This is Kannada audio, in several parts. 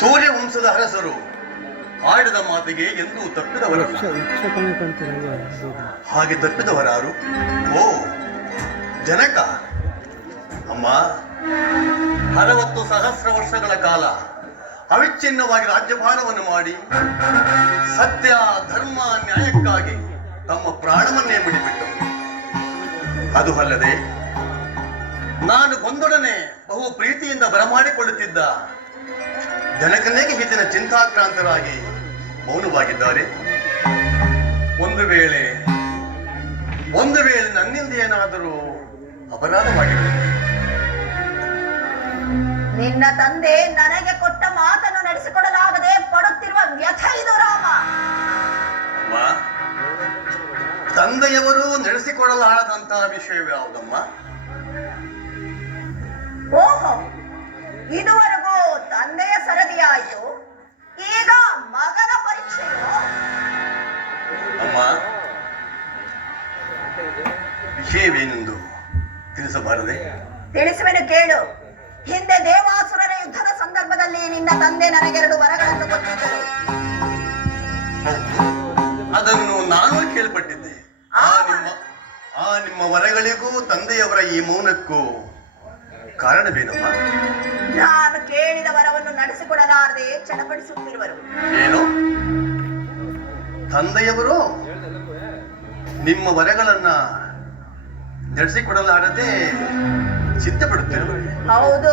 ಸೂರ್ಯ ವಂಶದ ಅರಸರು ಆಡಿದ ಮಾತಿಗೆ ಎಂದೂ ಅದು ಹಾಗೆ ತಪ್ಪಿದವರಾರು? ಓ ಜನಕ. ಅಮ್ಮ ಅರವತ್ತು ಸಹಸ್ರ ವರ್ಷಗಳ ಕಾಲ ಅವಿಚ್ಛಿನ್ನವಾಗಿ ರಾಜ್ಯಭಾರವನ್ನು ಮಾಡಿ ಸತ್ಯ ಧರ್ಮ ನ್ಯಾಯಕ್ಕಾಗಿ ತಮ್ಮ ಪ್ರಾಣವನ್ನೇ ಬಿಡಿಬಿಟ್ಟು. ಅದು ಅಲ್ಲದೆ ನಾನು ಬಂದೊಡನೆ ಬಹು ಪ್ರೀತಿಯಿಂದ ಬರಮಾಡಿಕೊಳ್ಳುತ್ತಿದ್ದ ಜನಕನಿಗೆ ಹಿಂದಿನ ಚಿಂತಾಕ್ರಾಂತರಾಗಿ ಮೌನವಾಗಿದ್ದಾರೆ. ಒಂದು ವೇಳೆ ಒಂದು ವೇಳೆ ನನ್ನಿಂದ ಏನಾದರೂ ಅಪರಾಧವಾಗಿದೆ ನಿನ್ನ ತಂದೆ ನನಗೆ ಕೊಟ್ಟ ಮಾತನ್ನು ನಡೆಸಿಕೊಡಲಾಗದೆ ಪಡುತ್ತಿರುವ ವ್ಯಥ ಇದು ರಾಮ. ತಂದೆಯವರು ನಡೆಸಿಕೊಡಲಾರದಂತಹ ವಿಷಯವ್ಯಾವುದಮ್ಮ? ಓಹೋ ಇದುವರೆಗೂ ವಿಷಯವೇನೆಂದು ತಿಳಿಸಬಾರದೆ? ತಿಳಿಸುವೆನು ಕೇಳು. ಹಿಂದೆ ದೇವಾಸುರರ ಯುದ್ಧದ ಸಂದರ್ಭದಲ್ಲಿ ನಿನ್ನ ತಂದೆ ನನಗೆರಡು ವರಗಳನ್ನು ಕೊಟ್ಟಿದ್ದರು. ಅದನ್ನು ನಾನು ಕೇಳ್ಪಟ್ಟಿದ್ದೆ. ಆ ನಿಮ್ಮ ಆ ನಿಮ್ಮ ವರಗಳಿಗೂ ತಂದೆಯವರ ಈ ಮೌನಕ್ಕೂ ಕಾರಣವೇನಮ್ಮ ನಾನು ಕೇಳಿದ ವರವನ್ನು ನಡೆಸಿಕೊಡಲಾರದೆ ಚಡಪಡಿಸುತ್ತಿರುವರು. ಏನು? ತಂದೆಯವರು ನಿಮ್ಮ ವರಗಳನ್ನ ನಡೆಸಿಕೊಡಲಾರದೆ ಸಿದ್ಧಪಡುತ್ತಿರುವರು ಹೌದು.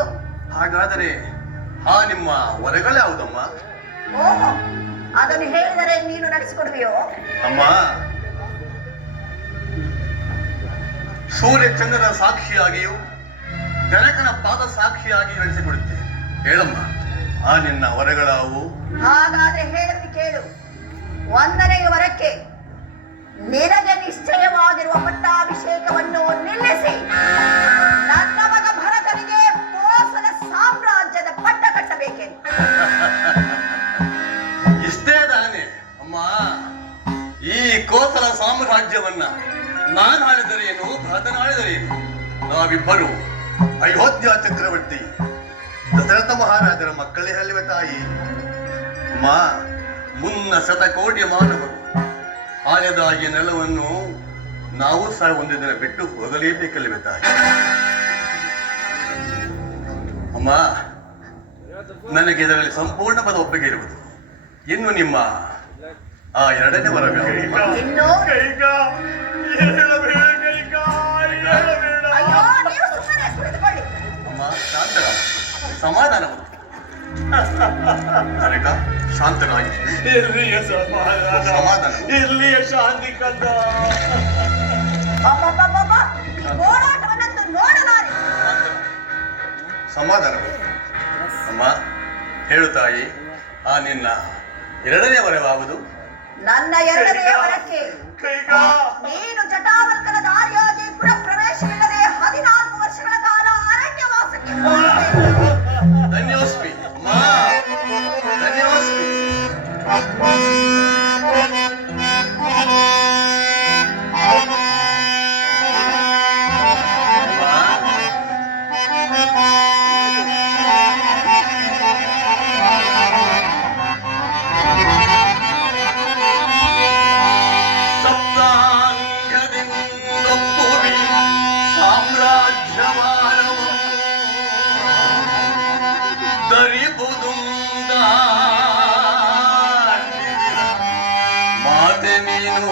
ಹಾಗಾದರೆ ಆ ನಿಮ್ಮ ವರಗಳೇ ಓಹೋ ಅದನ್ನು ಹೇಳಿದರೆ ನೀನು ನಡೆಸಿಕೊಡುವೆಯೋ? ಅಮ್ಮ ಸೂರ್ಯ ಚಂದ್ರನ ಸಾಕ್ಷಿಯಾಗಿಯೂ ಜನಕನ ಪಾದ ಸಾಕ್ಷಿಯಾಗಿ ನಡೆಸಿಕೊಡುತ್ತೆ ಹೇಳಮ್ಮ ಆ ನಿನ್ನ ವರಗಳಾವು? ಹಾಗಾದ್ರೆ ಹೇಳಿ ಕೇಳು. ಒಂದನೆಯ ಈ ಕೋಸಲ ಸಾಮ್ರಾಜ್ಯವನ್ನ ನಾನು ಆಳಿದರೇನು ಭರತನಾಳಿದರೇನು ನಾವಿಬ್ಬರು ಅಯೋಧ್ಯ ಚಕ್ರವರ್ತಿ, ದಶರಥ ಮಹಾರಾಜರ ಮಕ್ಕಳೇ ಅಲ್ಲಿವೆ ತಾಯಿ? ಅಮ್ಮ ಮುನ್ನ ಶತಕೋಟಿ ಮಾನವರು. ಆಳಿದ ಈ ನೆಲವನ್ನು ನಾವು ಸಹ ಒಂದು ದಿನ ಬಿಟ್ಟು ಹೋಗಲೇಬೇಕಲ್ಲಿವೆ ತಾಯಿ? ಅಮ್ಮ ನನಗೆ ಇದರಲ್ಲಿ ಸಂಪೂರ್ಣವಾದ ಒಪ್ಪಿಗೆ ಇರುವುದು. ಇನ್ನು ನಿಮ್ಮ ಆ ಎರಡನೇ ವರ ಸಮಾಧಾನ ಶಾಂತನಾಗಿ. ಇಲ್ಲಿಯ ಸಮಾಧಾನ. ಸಮಾಧಾನ. ಇಲ್ಲಿಯ ಶಾಂತಿ ಕಂದ. ಸಮಾಧಾನ ಅಮ್ಮ ಹೇಳು ತಾಯಿ ಆ ನಿನ್ನ ಎರಡನೇ ವರವಾಗುವುದು ನನ್ನ ಎರಡನೆಯ ಕೈಗ. ನೀನು ಜಟಾವಲ್ಕನ ದಾರಿಯಾಗಿ ದರಿಬುದುಂದ ಮಾತೆ ನೀನು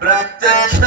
प्रत्यक्ष